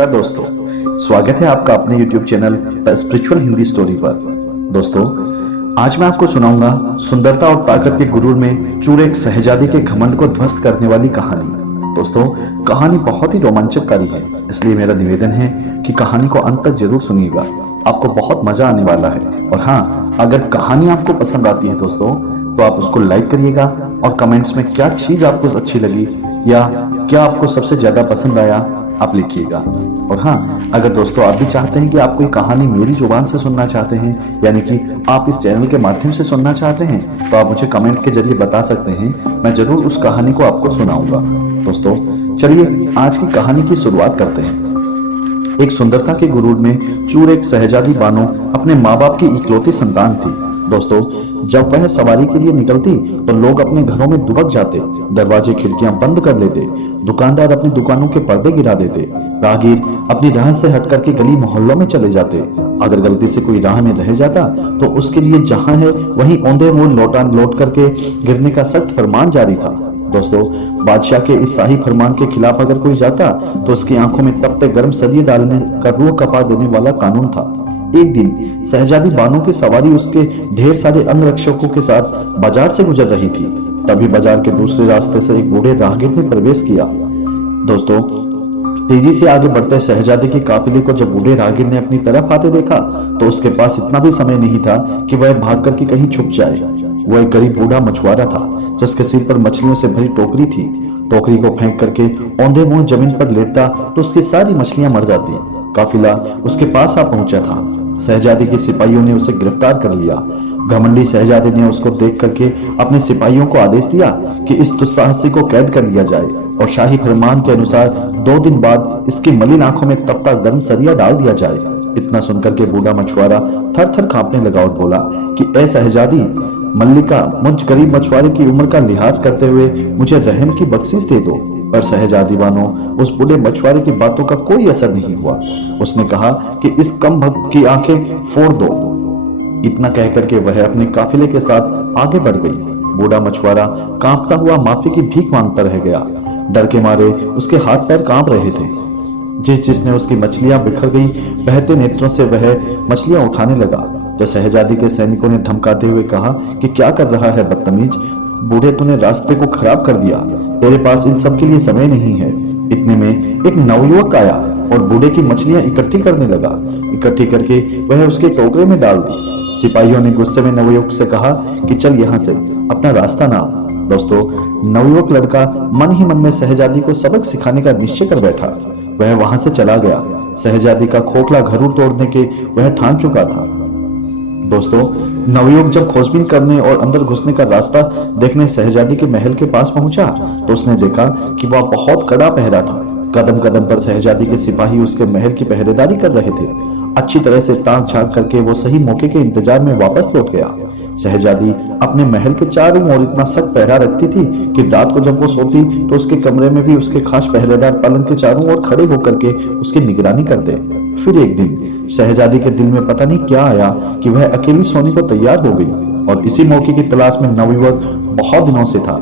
नमस्कार दोस्तों, स्वागत है आपका अपने YouTube channel the spiritual Hindi story पर। दोस्तों, आज मैं आपको सुनाऊंगा सुंदरता और ताकत के गुरूर में चूर एक शहजादी के घमंड को ध्वस्त करने वाली कहानी। दोस्तों, कहानी बहुत ही रोमांचकारी है, इसलिए मेरा निवेदन है कि कहानी को अंत तक जरूर सुनिएगा, आपको बहुत मजा आने वाला है। और हाँ, अगर कहानी आपको पसंद आती है दोस्तों, तो आप उसको लाइक करिएगा और कमेंट्स में क्या चीज आपको अच्छी लगी या क्या आपको सबसे ज्यादा पसंद आया आप लिखिएगा। और हाँ, अगर दोस्तों आप भी चाहते हैं कि आप कोई कहानी मेरी जुबान से सुनना चाहते हैं, यानी कि आप इस चैनल के माध्यम से सुनना चाहते हैं, तो आप मुझे कमेंट के जरिए बता सकते हैं, मैं जरूर उस कहानी को आपको सुनाऊंगा। दोस्तों, चलिए आज की कहानी की शुरुआत करते हैं। एक सुंदरता के गुरूर में चूर एक शहजादी बानो अपने माँ बाप की इकलौती संतान थी। दोस्तों, जब वह सवारी के लिए निकलती तो लोग अपने घरों में दुबक जाते, दरवाजे खिड़कियां बंद कर लेते, दुकानदार अपनी दुकानों के पर्दे गिरा देते, राहगीर अपनी राह से हट करके गली मोहल्लों में चले जाते। अगर गलती से कोई राह में रह जाता तो उसके लिए जहां है वहीं औंधे मुंह लौट करके गिरने का सख्त फरमान जारी था। दोस्तों, बादशाह के इस शाही फरमान के खिलाफ अगर कोई जाता तो उसकी आंखों में तपते गर्म सरिये डालने का रूह कपा देने वाला कानून था। एक दिन शहजादी बानो की सवारी उसके ढेर सारे अंगरक्षकों के साथ बाजार से गुजर रही थी। तभी बाजार के दूसरे रास्ते से एक बूढ़े राहगीर ने प्रवेश किया। दोस्तों, तेजी से आगे बढ़ते शहजादे के काफिले को जब बूढ़े राहगीर ने अपनी तरफ आते देखा तो उसके पास इतना भी समय नहीं था कि वह भाग करके कहीं छुप जाए। वह एक गरीब बूढ़ा मछुआरा था जिसके सिर पर मछलियों से भरी टोकरी थी। टोकरी को फेंक करके औंधे मुंह जमीन पर लेटता तो उसकी सारी मछलियां मर जाती। काफिला उसके पास आ पहुंचा था। शहजादी के सिपाहियों ने उसे गिरफ्तार कर लिया। घमंडी शहजादे ने उसको देख करके अपने सिपाहियों को आदेश दिया कि इस दुस्साहसी को कैद कर लिया जाए और शाही फरमान के अनुसार 2 दिन बाद इसकी मलिन आंखों में तपता गर्म सरिया डाल दिया जाए। इतना सुनकर के बूढ़ा मछुआरा थर थर कांपने लगा और बोला कि ऐ शहजादी, मल्लिका, मुझ गरीब मछुआरे की उम्र का लिहाज करते हुए मुझे रहम की बख्शिश दे दो। पर शहजादी बानो उस बूढ़े मछुआरे की बातों का कोई असर नहीं हुआ। उसने कहा कि इस कम भक्त की आंखें फोड़ दो। इतना कहकर के वह अपने काफिले के साथ आगे बढ़ गई। बूढ़ा मछुआरा कांपता हुआ माफी की भीख मांगता रह गया। डर के मारे उसके हाथ पैर कांप रहे थे। जिसने उसकी मछलियां बिखर गई, बहते नेत्रों से वह मछलियां उठाने लगा। तो शहजादी के सैनिकों ने धमकाते हुए कहा कि क्या कर रहा है बदतमीज, बूढ़े, तूने रास्ते को खराब कर दिया, तेरे पास इन सब के लिए समय नहीं है। इतने में एक नवयुवक आया और बूढ़े की मछलियां इकट्ठी करने लगा। इकट्ठी करके वह उसके टोकरे में डाल दी। सिपाहियों ने गुस्से में नवयुवक से कहा कि चल यहाँ से, अपना रास्ता नाप। दोस्तों, नवयुवक लड़का मन ही मन में शहजादी को सबक सिखाने का निश्चय कर बैठा। वह वहां से चला गया। शहजादी का खोखला घरूर तोड़ने के वह ठान चुका था। दोस्तों, नवयुवक जब खोजबीन करने और अंदर घुसने का रास्ता देखने शहजादी के महल के पास पहुंचा तो उसने देखा कि वह बहुत कड़ा पहरा था। कदम कदम पर शहजादी के सिपाही उसके महल की पहरेदारी कर रहे थे। अच्छी तरह से ताक झांक करके वो सही मौके के इंतजार में वापस लौट गया। शहजादी अपने महल के चारों ओर इतना सख्त पहरा रखती थी कि रात को जब वो सोती तो उसके कमरे में भी उसके खास पहरेदार पलंग के चारों ओर खड़े होकर के उसकी निगरानी करते। फिर एक दिन शहजादी के दिल में पता नहीं क्या आया कि वह अकेली सोने को तैयार हो गई और इसी मौके की तलाश में नवयुवक बहुत दिनों से था।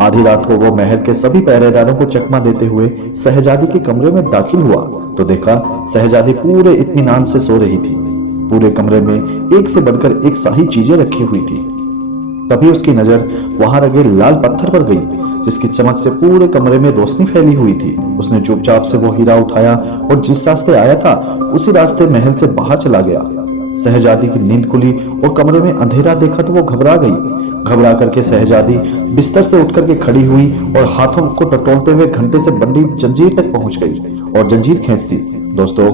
आधी रात को वो महल के सभी पहरेदारों को चकमा देते हुए शहजादी के कमरे में दाखिल हुआ तो देखा शहजादी पूरे इत्मीनान से सो रही थी। पूरे कमरे में एक से बढ़कर एक शाही चीजें रखी हुई थी। तभी उसकी नजर वहां लगे लाल पत्थर पर गई जिसकी चमक से पूरे कमरे में रोशनी फैली हुई थी। उसने चुपचाप से वो हीरा उठाया और जिस रास्ते आया था उसी रास्ते महल से बाहर चला गया। शहजादी की नींद खुली और कमरे में अंधेरा देखा तो वो घबरा गई। घबरा करके शहजादी बिस्तर से उठ करके खड़ी हुई और हाथों को टटोलते हुए घंटे से बंधी जंजीर तक पहुंच गई और जंजीर खींचती। दोस्तों,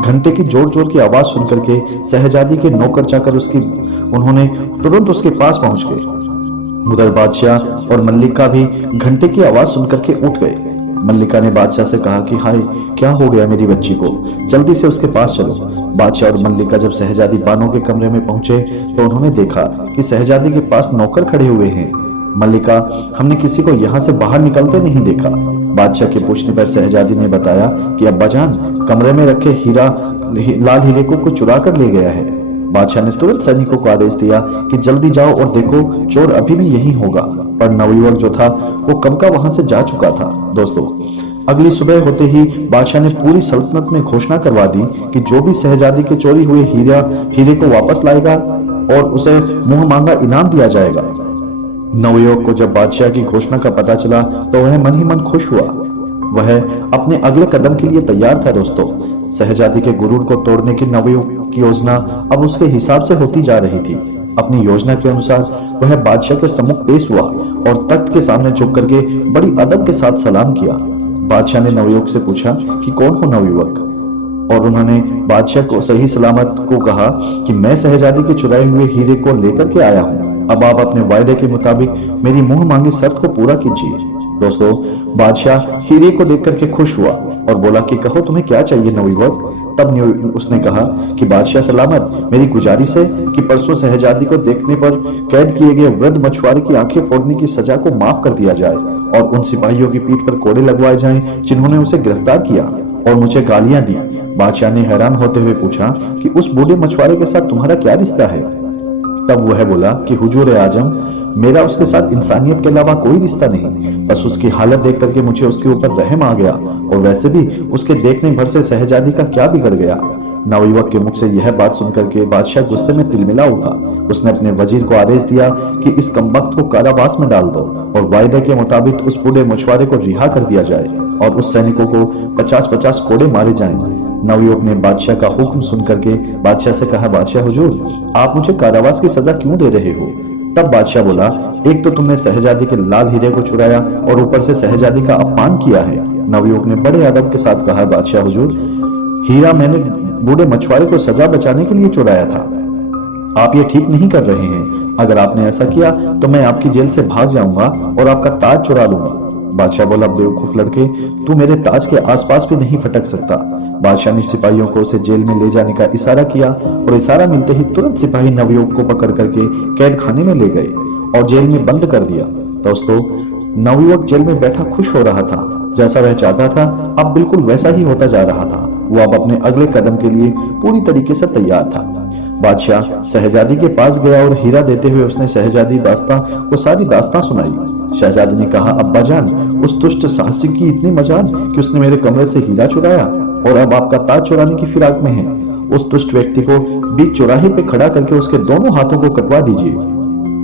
घंटे की जोर जोर की आवाज सुनकर के शहजादी के नौकर चाकर उन्होंने तुरंत उसके पास पहुंच गए। उधर बादशाह और मल्लिका भी घंटे की आवाज सुनकर के उठ गए। मल्लिका ने बादशाह से कहा कि हाय, क्या हो गया मेरी बच्ची को, जल्दी से उसके पास चलो। बादशाह और मल्लिका जब शहजादी बानो के कमरे में पहुंचे तो उन्होंने देखा कि शहजादी के पास नौकर खड़े हुए हैं। मल्लिका, हमने किसी को यहाँ से बाहर निकलते नहीं देखा। बादशाह के पूछने पर शहजादी ने बताया कि अब्बाजान कमरे में रखे लाल हीरे को चुरा कर ले गया है। बादशाह ने तुरंत सैनिकों को आदेश दिया कि जल्दी जाओ और देखो, चोर अभी भी यहीं होगा। पर नवयुवक जो था वो कब का वहां से जा चुका था। दोस्तों, अगली सुबह होते ही बादशाह ने पूरी सल्तनत में घोषणा करवा दी कि जो भी शहजादी के चोरी हुए हीरे को वापस लाएगा और उसे मुंह मांगा इनाम दिया जाएगा। नवयुवक को जब बादशाह की घोषणा का पता चला तो वह मन ही मन खुश हुआ। वह अपने अगले कदम के लिए तैयार था। दोस्तों, शहजादी के गुरूर को तोड़ने की नवयुवक की योजना अब उसके हिसाब से होती जा रही थी। अपनी योजना के अनुसार वह बादशाह के सम्मुख पेश हुआ और तख्त के सामने झुक करके बड़ी अदब के साथ सलाम किया। बादशाह ने नवयुवक से पूछा कि कौन हो नवयुवक, और उन्होंने बादशाह को सही सलामत को कहा कि मैं शहजादी के चुराए हुए हीरे को लेकर के आया हूँ। अब आप अपने वायदे के मुताबिक मेरी मुंह मांगी शर्त को पूरा कीजिए। दोस्तों, बादशाह हीरे को देख करके खुश हुआ और बोला कि कहो तुम्हें क्या चाहिए नवयुवक। तब उसने कहा कि बादशाह सलामत, मेरी गुजारिश है कि परसों शहजादी को देखने पर कैद किए गए वृद्ध मछुआरे की आंखें फोड़ने की सजा को माफ कर दिया जाए और उन सिपाहियों की पीठ पर कोड़े लगवाए जाएं जिन्होंने उसे गिरफ्तार किया और मुझे गालियां दी। बादशाह ने हैरान होते हुए पूछा कि उस बूढ़े मछुआरे के साथ तुम्हारा क्या रिश्ता है। तब वह बोला कि हुजूर आजम, मेरा उसके साथ इंसानियत के अलावा कोई रिश्ता नहीं, बस उसकी हालत देख करके मुझे उसके ऊपर रहम आ गया और वैसे भी उसके देखने भर से शहजादी का क्या बिगड़ गया। नवयुवक के मुख से यह बात सुनकर के बादशाह गुस्से में तिलमिला उठा। उसने अपने वजीर को आदेश दिया कि इस कमबख्त को कारावास में डाल दो और वायदे के मुताबिक उस बूढ़े मछुआरे को रिहा कर दिया जाए और उस सैनिकों को 50-50 कोड़े मारे जाएं। नवयुवक ने बादशाह का हुक्म सुन करके बादशाह से कहा, बादशाह हुजूर, आप मुझे कारावास की सजा क्यों दे रहे हो। तब बादशाह बोला, एक तो तुमने शहजादी के लाल हीरे को चुराया और ऊपर से शहजादी का अपमान किया है। नवयुवक ने बड़े अदब के साथ कहा, बादशाह हुजूर, हीरा मैंने बूढ़े मछुआरे को सजा बचाने के लिए चुराया था। आप ये ठीक नहीं कर रहे हैं। अगर आपने ऐसा किया तो मैं आपकी जेल से भाग जाऊंगा और आपका ताज चुरा लूंगा। बादशाह बोला, बेवकूफ लड़के, तू मेरे ताज के आसपास भी नहीं फटक सकता। बादशाह ने सिपाहियों को उसे जेल में ले जाने का इशारा किया और इशारा मिलते ही तुरंत सिपाही नवयुवक को पकड़ करके कैद खाने में ले गए और जेल में बंद कर दिया। दोस्तों, नवयुवक जेल में बैठा खुश हो रहा था। जैसा वह चाहता था अब बिल्कुल वैसा ही होता जा रहा था। वो अब अपने अगले कदम के लिए पूरी तरीके से तैयार था। बादशाह शहजादी के पास गया और हीरा देते हुए उसने शहजादी को सारी दास्तां सुनाई। शहजादी ने कहा, अब्बा जान, उस दुष्ट साहसिक की इतनी मजाल कि उसने मेरे कमरे से हीरा चुराया और अब आपका ताज चुराने की फिराक में है। उस दुष्ट व्यक्ति को बीच चौराहे पे खड़ा करके उसके दोनों हाथों को कटवा दीजिए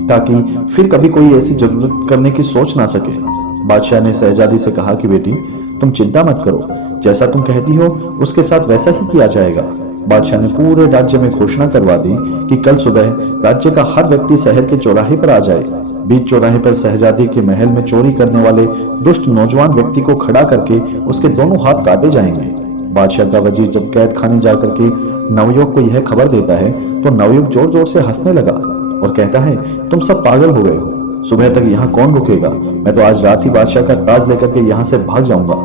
ताकि फिर कभी कोई ऐसी जरूरत करने की सोच ना सके। बादशाह ने शहजादी से कहा कि बेटी, तुम चिंता मत करो, जैसा तुम कहती हो उसके साथ वैसा ही किया जाएगा। बादशाह ने पूरे राज्य में घोषणा करवा दी कि कल सुबह राज्य का हर व्यक्ति शहर के चौराहे पर आ जाए। बीच चौराहे पर शहजादी के महल में चोरी करने वाले दुष्ट नौजवान व्यक्ति को खड़ा करके उसके दोनों हाथ काटे जाएंगे। बादशाह का वजीर जब कैद खाने जाकर के नवयुवक को यह खबर देता है तो नवयुवक जोर जोर से हंसने लगा और कहता है, तुम सब पागल हो गए हो, सुबह तक यहाँ कौन रुकेगा। मैं तो आज रात ही बादशाह का ताज लेकर के यहाँ से भाग जाऊंगा।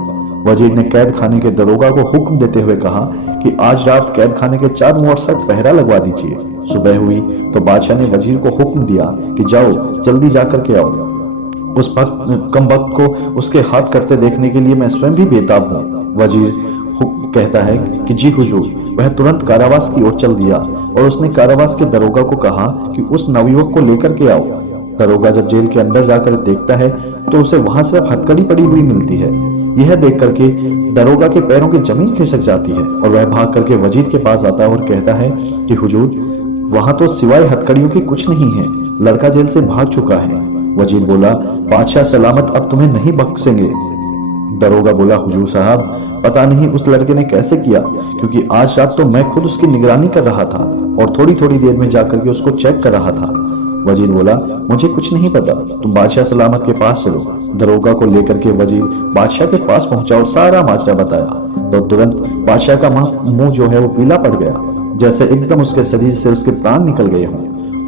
वजीर ने कैद खाने के दरोगा को हुक्म देते हुए कहा कि आज रात कैद खाने के चारों ओर सख्त पहरा लगवा दीजिए। सुबह हुई तो बादशाह ने वजीर को हुक्म दिया कि जाओ, जल्दी जाकर के आओ। उस कमबख्त को उसके हाथ कटते देखने के लिए मैं स्वयं भी बेताब हूँ। वजीर कहता है कि जी हुजूर। वह तुरंत कारावास की ओर चल दिया और उसने कारावास के दरोगा को कहा कि उस नवयुवक को लेकर के आओ। दरोगा जब जेल के अंदर जाकर देखता है तो उसे वहां से हथकड़ी पड़ी हुई मिलती है। यह देख करके दरोगा के पैरों की जमीन खिसक जाती है और वह भाग करके वजीर के पास आता है और कहता है कि हुजूर, वहां तो सिवाय हथकड़ियों के कुछ नहीं है, लड़का जेल से भाग चुका है। वजीर बोला, बादशाह सलामत अब तुम्हें नहीं बख्शेंगे। दरोगा बोला, हुजूर साहब, पता नहीं उस लड़के ने कैसे किया, क्योंकि आज रात तो मैं खुद उसकी निगरानी कर रहा था और थोड़ी थोड़ी देर में जाकर के उसको चेक कर रहा था। वजीर बोला, मुझे कुछ नहीं पता, तुम बादशाह सलामत के पास चलो। दरोगा को लेकर के वजीर बादशाह के पास पहुंचा और सारा माजरा बताया तो तुरंत बादशाह का मुंह जो है वो पीला पड़ गया, जैसे एकदम उसके शरीर से उसके प्राण निकल गए हों।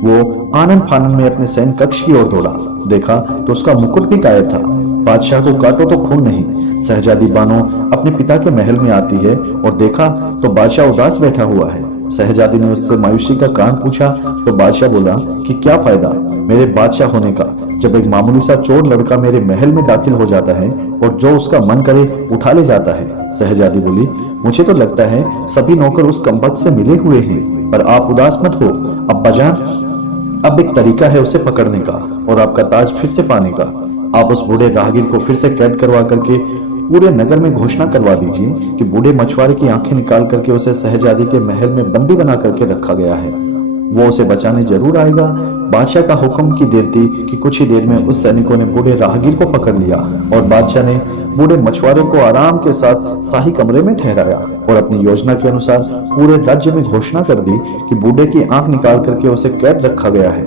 वो आनंद फानन में अपने सैन कक्ष की ओर दौड़ा। देखा तो उसका मुकुट भी गायब था। बादशाह को काटो तो खून नहीं। शहजादी बानो अपने पिता के महल में आती है और देखा तो बादशाह उदास बैठा हुआ है। शहजादी ने उससे मायूसी का कारण पूछा तो बादशाह बोला कि क्या फायदा मेरे बादशाह होने का, जब एक मामूली सा चोर लड़का मेरे महल में दाखिल हो जाता है और जो उसका मन करे उठा ले जाता है। शहजादी बोली, मुझे तो लगता है सभी नौकर उस कमबख्त से मिले हुए हैं, पर आप उदास मत हो अब्बा जान, अब एक तरीका है उसे पकड़ने का और आपका ताज फिर से पाने का। आप उस बूढ़े राहगीर को फिर से कैद करवा करके पूरे नगर में घोषणा करवा दीजिए कि बूढ़े मछुआरे की आंखें निकाल करके उसे शहजादी के महल में बंदी बना करके रखा गया है। वो उसे बचाने जरूर आएगा। बादशाह का हुक्म की देर थी कि कुछ ही देर में उस सैनिकों ने बूढ़े राहगीर को पकड़ लिया और बादशाह ने बूढ़े मछुआरे को आराम के साथ शाही कमरे में ठहराया और अपनी योजना के अनुसार पूरे राज्य में घोषणा कर दी कि बूढ़े की आंख निकाल करके उसे कैद रखा गया है।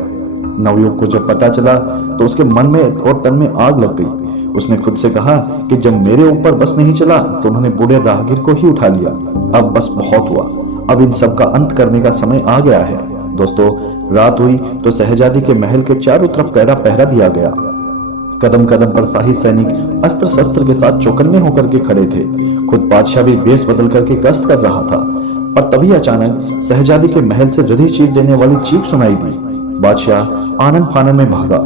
नवयुवक को जब पता चला तो उसके मन में और तन में आग लग गई। उसने खुद से कहा कि जब मेरे ऊपर बस नहीं चला तो उन्होंने बूढ़े राहगीर को ही उठा लिया। अब बस बहुत हुआ, अब इन सब का अंत करने का समय आ गया है। दोस्तों, रात हुई तो शहजादी के महल के चारों तरफ कड़ा पहरा दिया गया। कदम कदम पर शाही सैनिक अस्त्र शस्त्र के साथ चौकन्ने होकर के खड़े थे। खुद बादशाह भी वेश बदल करके गश्त कर रहा था। पर तभी अचानक शहजादी के महल से हृदय चीर देने वाली चीख सुनाई दी। बादशाह आनन फानन में भागा,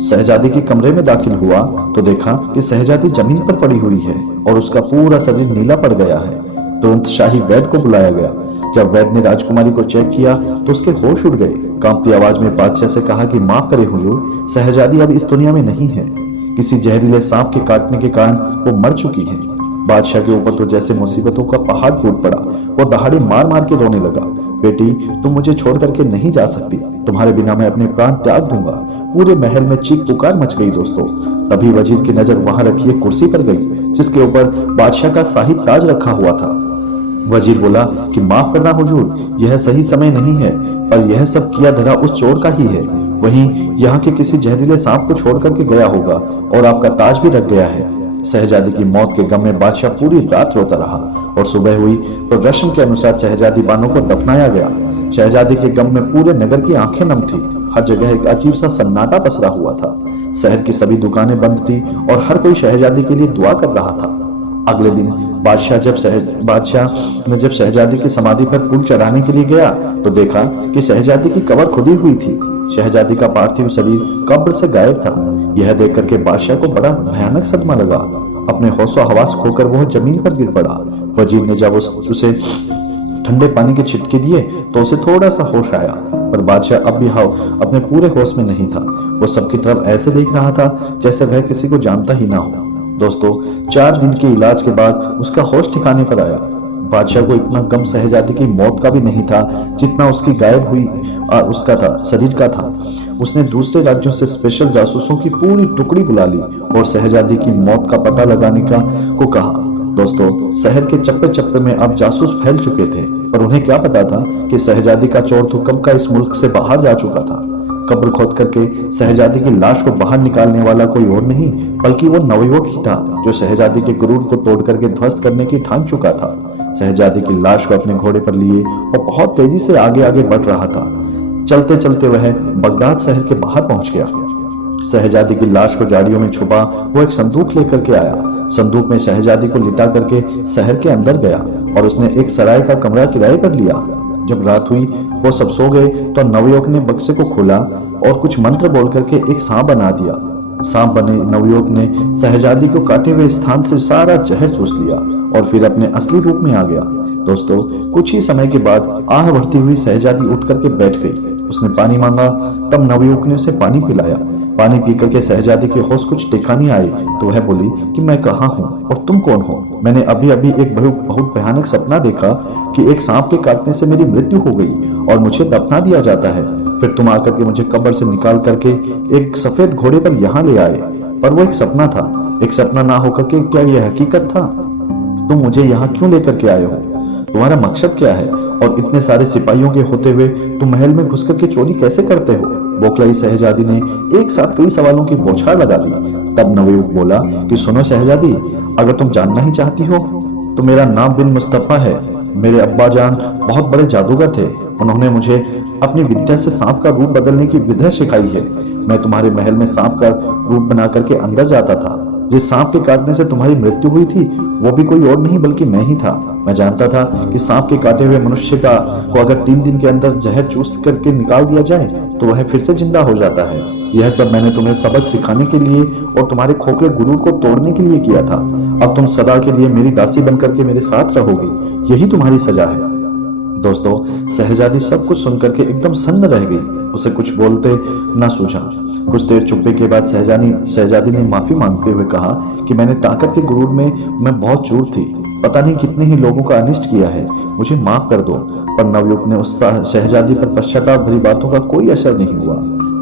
शहजादी के कमरे में दाखिल हुआ तो देखा कि शहजादी जमीन पर पड़ी हुई है और उसका पूरा शरीर नीला पड़ गया है। तुरंत शाही वैद्य को बुलाया गया। जब वैद्य ने राजकुमारी को चेक किया तो उसके होश उड़ गए। कांपती आवाज में बादशाह से कहा कि माफ करे हुजूर, शहजादी अब इस दुनिया में नहीं है। किसी जहरीले सांप के काटने के कारण वो मर चुकी है। बादशाह के ऊपर तो जैसे मुसीबतों का पहाड़ टूट पड़ा। वो दहाड़े मार मार के रोने लगा। बेटी, तुम मुझे छोड़ करके नहीं जा सकती, तुम्हारे बिना मैं अपने प्राण त्याग दूंगा। पूरे महल में चीख पुकार मच गई। दोस्तों, तभी वजीर की नजर वहां रखी एक कुर्सी पर गई जिसके ऊपर बादशाह का शाही ताज रखा हुआ था। वजीर बोला कि माफ करना हुजूर, यह सही समय नहीं है, पर यह सब किया धरा उस चोर का ही है। वहीं यहाँ के किसी जहरीले सांप को छोड़ करके गया होगा और आपका ताज भी रख गया है। शहजादी की मौत के गम में बादशाह पूरी रात रोता रहा और सुबह हुई तो रस्म के अनुसार शहजादी बानो को दफनाया गया। शहजादी के गम में पूरे नगर की आंखें नम थी। हर जगह एक अजीब सा सन्नाटा पसरा हुआ था। शहर की सभी दुकानें बंद थी और हर कोई शहजादी के लिए दुआ कर रहा था। अगले दिन बादशाह ने जब शहजादी की समाधि पर फूल चढ़ाने के लिए गया तो देखा कि शहजादी की कब्र खुदी हुई थी। शहजादी का पार्थिव शरीर कब्र से गायब था। यह देख करके बादशाह को बड़ा भयानक सदमा लगा। अपने होशो हवास खोकर वह जमीन पर गिर पड़ा। वजीर ने जब उसे ठंडे पानी के छिटके दिए तो उसे थोड़ा सा होश आया, पर बादशाह अब भी अपने पूरे होश में नहीं था। वो सबकी तरफ ऐसे देख रहा था जैसे वह किसी को जानता ही ना हो। दोस्तों, 4 दिन के इलाज के बाद उसका होश ठिकाने पर आया। बादशाह को इतना गम शहजादी की मौत का भी नहीं था जितना उसकी गायब हुई उसका था शरीर का था। उसने दूसरे राज्यों से स्पेशल जासूसों की पूरी टुकड़ी बुला ली और शहजादी की मौत का पता लगाने को कहा। दोस्तों, शहर के चप्पे चप्पे में अब जासूस फैल चुके थे, पर उन्हें क्या पता था कि शहजादी का चोर तो कब का इस मुल्क से बाहर जा चुका था। कब्र खोद करके शहजादी की लाश को बाहर निकालने वाला कोई और नहीं बल्कि वो नवयुवक ही था जो शहजादी के गुरूर को तोड़ करके ध्वस्त करने की ठान चुका था। शहजादी की लाश को अपने घोड़े पर लिए और बहुत तेजी से आगे आगे बढ़ रहा था। चलते चलते वह बगदाद शहर के बाहर पहुंच गया। शहजादी की लाश को झाड़ियों में छुपा वो एक संदूक लेकर के आया। संदूक में शहजादी को लिटा करके शहर के अंदर गया और उसने एक सराय का कमरा किराए पर लिया। जब रात हुई वो सब सो गए तो नवयुवक ने बक्से को खोला और कुछ मंत्र बोल करके एक सांप बना दिया। सांप बने नवयुवक ने शहजादी को काटे हुए स्थान से सारा जहर चूस लिया और फिर अपने असली रूप में आ गया। दोस्तों, कुछ ही समय के बाद आह भरती हुई शहजादी उठ करके बैठ गई। उसने पानी मांगा, तब नवयुवक ने उसे पानी पिलाया। पानी पी करके शहजादी के होश कुछ ठिकाने आए तो वह बोली कि मैं कहाँ हूँ और तुम कौन हो। मैंने अभी अभी एक बहुत भयानक सपना देखा कि एक सांप के काटने से मेरी मृत्यु हो गई और मुझे दफना दिया जाता है। फिर तुम आकर के मुझे कब्र से निकाल करके एक सफेद घोड़े पर यहाँ ले आए, पर वो एक सपना था। एक सपना ना होकर के क्या यह हकीकत था? तुम मुझे यहाँ क्यों लेकर के आए हो? तुम्हारा मकसद क्या है? और इतने सारे सिपाहियों के होते हुए तुम महल में घुस करके चोरी कैसे करते हो? बौखलाई शहजादी ने एक साथ कई सवालों की बौछार लगा दी। तब नवयुवक बोला कि सुनो शहजादी, अगर तुम जानना ही चाहती हो तो मेरा नाम बिन मुस्तफा है। मेरे अब्बा जान बहुत बड़े जादूगर थे। उन्होंने मुझे अपनी विद्या से सांप का रूप बदलने की विद्या सिखाई है। मैं तुम्हारे महल में सांप का रूप बना करके अंदर जाता था। जिस सांप के काटने से तुम्हारी मृत्यु हुई थी वो भी कोई और नहीं बल्कि मैं ही था। मैं जानता था कि सांप के काटे हुए मनुष्य को अगर 3 दिन के अंदर जहर चूस करके निकाल दिया जाए तो वह फिर से जिंदा हो जाता है। यह सब मैंने तुम्हें सबक सिखाने के लिए और तुम्हारे खोखले गुरूर को तोड़ने के लिए किया था। अब तुम सदा के लिए मेरी दासी बनकर के मेरे साथ रहोगी, यही तुम्हारी सजा है। दोस्तों, शहजादी सब कुछ सुनकर के एकदम सन्न रह गई। उसे कुछ बोलते न सूझा। कुछ देर चुप्पे के बाद शहजादी ने माफी मांगते हुए कहा कि मैंने ताकत के गुरूर में मैं बहुत चूर थी, पता नहीं कितने ही लोगों का अनिष्ट किया है, मुझे माफ कर दो। पर नवयुवक ने उस शहजादी पर पश्चाताप भरी बातों का कोई असर नहीं हुआ।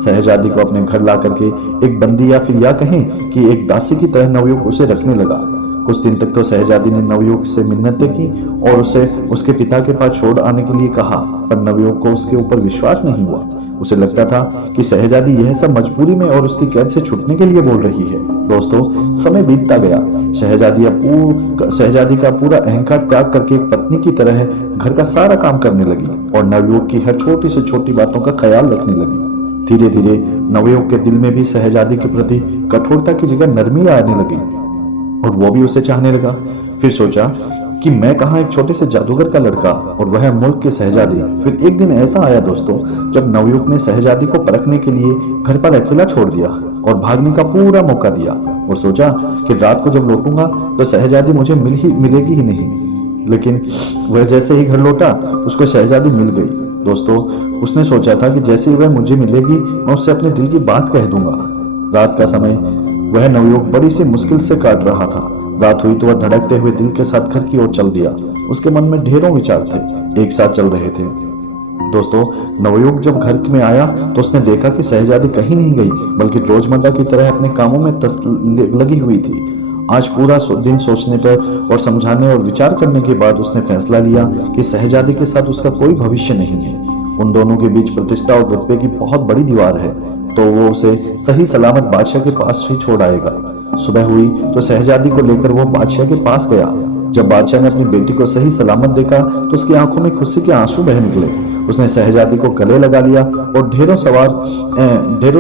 शहजादी को अपने घर ला करके एक बंदी या फिर या कहें कि एक दासी की तरह नवयुवक उसे रखने लगा। कुछ दिन तक तो शहजादी ने नवयुवक से मिन्नतें की और उसे उसके पिता के पास छोड़ आने के लिए कहा, पर नवयुवक को उसके ऊपर विश्वास नहीं हुआ। उसे लगता था कि शहजादी यह सब मजबूरी में और उसकी कैद से छूटने के लिए बोल रही है। दोस्तों, समय बीतता गया। शहजादी का पूरा अहंकार त्याग करके एक पत्नी की तरह घर का सारा काम करने लगी और नवयुवक की हर छोटी से छोटी बातों का ख्याल रखने लगी। धीरे धीरे नवयुवक के दिल में भी शहजादी के प्रति कठोरता की जगह नरमी आने लगी और वो भी उसे चाहने लगा। फिर सोचा कि मैं कहाँ एक छोटे से जादूगर का लड़का और वह मुल्क की शहजादी। फिर एक दिन ऐसा आया दोस्तों, जब नवयुवक ने शहजादी को परखने के लिए घर पर अकेला छोड़ दिया और भागने का पूरा मौका दिया और सोचा कि रात को जब लौटूंगा तो शहजादी मुझे मिलेगी ही नहीं। लेकिन वह जैसे ही घर लौटा उसको शहजादी मिल गई। दोस्तों, उसने सोचा था कि जैसे ही वह मुझे मिलेगी मैं उससे अपने दिल की बात कह दूंगा। रात का समय वह नवयुवक बड़ी सी मुश्किल से काट रहा था। रात हुई तो वह धड़कते हुए दिल के साथ घर की ओर चल दिया। उसके मन में ढेरों विचार थे, एक साथ चल रहे थे। दोस्तों, नवयुवक जब घर में आया तो उसने देखा कि शहजादी कहीं नहीं गई, बल्कि रोजमर्रा की तरह अपने कामों में लगी हुई थी। आज पूरा दिन सोचने पर और समझाने और विचार करने के बाद उसने फैसला लिया कि शहजादी के साथ उसका कोई भविष्य नहीं है। उन दोनों के बीच प्रतिष्ठा और रुतबे की बहुत बड़ी दीवार है, तो वो उसे सही सलामत बादशाह के पास ही छोड़ आएगा। सुबह हुई तो शहजादी को लेकर वो बादशाह के पास गया। जब बादशाह ने अपनी बेटी को सही सलामत देखा तो उसकी आंखों में खुशी के आंसू बह निकले। उसने शहजादी को गले लगा लिया और ढेरों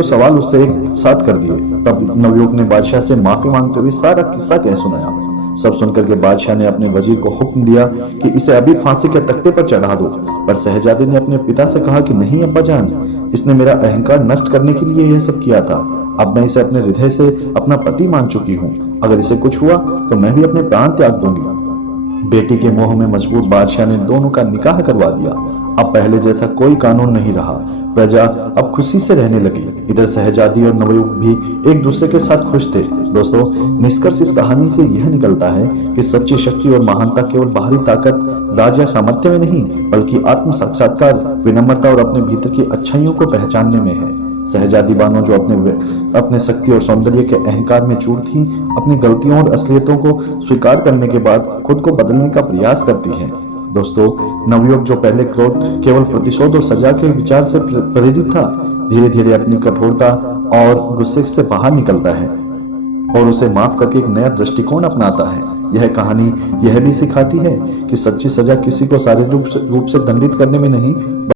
सवाल उससे एक साथ कर दिए। तब नवयुवक ने बादशाह से माफी मांगते हुए सारा किस्सा कह सुनाया। सब सुनकर के बादशाह ने अपने वजीर को हुक्म दिया कि इसे अभी फांसी के तख्ते पर चढ़ा दो। पर शहजादी ने अपने पिता से कहा कि नहीं अब्बा जान, इसने मेरा अहंकार नष्ट करने के लिए यह सब किया था। अब मैं इसे अपने हृदय से अपना पति मान चुकी हूँ। अगर इसे कुछ हुआ तो मैं भी अपने प्राण त्याग दूंगी। बेटी के मोह में मजबूर बादशाह ने दोनों का निकाह करवा दिया। अब पहले जैसा कोई कानून नहीं रहा। प्रजा अब खुशी से रहने लगी। इधर शहजादी और नवयुवक भी एक दूसरे के साथ खुश थे। दोस्तों, निष्कर्ष इस कहानी से यह निकलता है कि सच्ची शक्ति और महानता केवल बाहरी ताकत, राज या सामर्थ्य में नहीं, बल्कि आत्म साक्षात्कार, विनम्रता और अपने भीतर की अच्छाइयों को पहचानने में है। शहजादी बानो जो अपने शक्ति और सौंदर्य के अहंकार में चूर थी, अपनी गलतियों और असलियतों को स्वीकार करने के बाद खुद को बदलने का प्रयास करती है। दोस्तों, नवयुवक जो पहले क्रोध, केवल प्रतिशोध और सजा के विचार से प्रेरित था, धीरे धीरे अपनी कठोरता और गुस्से से बाहर निकलता है और उसे माफ करके एक नया दृष्टिकोण अपनाता है। यह कहानी यह भी सिखाती है कि सच्ची सजा किसी को शारीरिक रूप से दंडित करने में नहीं,